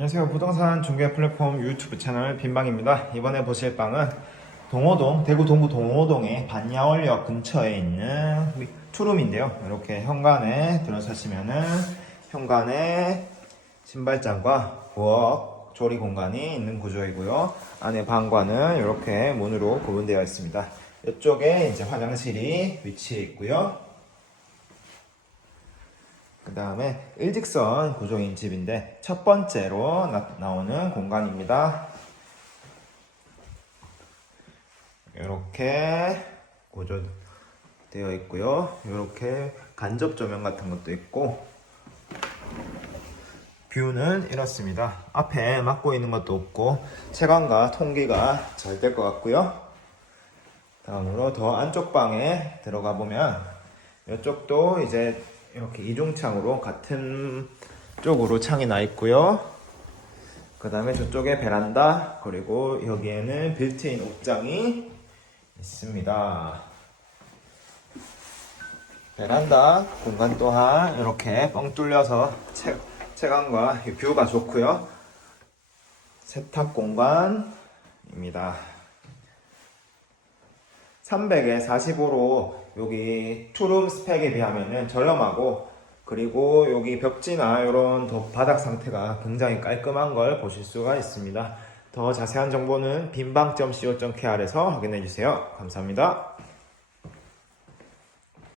안녕하세요. 부동산 중개 플랫폼 유튜브 채널 빈방입니다. 이번에 보실 방은 동호동, 대구 동구 동호동의 반야월역 근처에 있는 투룸인데요. 이렇게 현관에 들어서시면은 현관에 신발장과 부엌, 조리 공간이 있는 구조이고요. 안에 방과는 이렇게 문으로 구분되어 있습니다. 이쪽에 이제 화장실이 위치해 있고요. 그 다음에 일직선 구조인 집인데 첫 번째로 나, 오는 공간입니다. 이렇게 구조되어 있고요. 이렇게 간접 조명 같은 것도 있고 뷰는 이렇습니다. 앞에 막고 있는 것도 없고 채광과 통기가 잘 될 것 같고요. 다음으로 더 안쪽 방에 들어가 보면 이쪽도 이제 이렇게 이중창으로 같은 쪽으로 창이 나 있고요. 그 다음에 저쪽에 베란다 그리고 여기에는 빌트인 옥장이 있습니다. 베란다 공간 또한 이렇게 뻥 뚫려서 체, 체감과 이 뷰가 좋고요. 세탁 공간입니다. 300에 45로 여기 투룸 스펙에 비하면은 저렴하고 그리고 여기 벽지나 이런 바닥 상태가 굉장히 깔끔한 걸 보실 수가 있습니다. 더 자세한 정보는 빈방.co.kr에서 확인해 주세요. 감사합니다.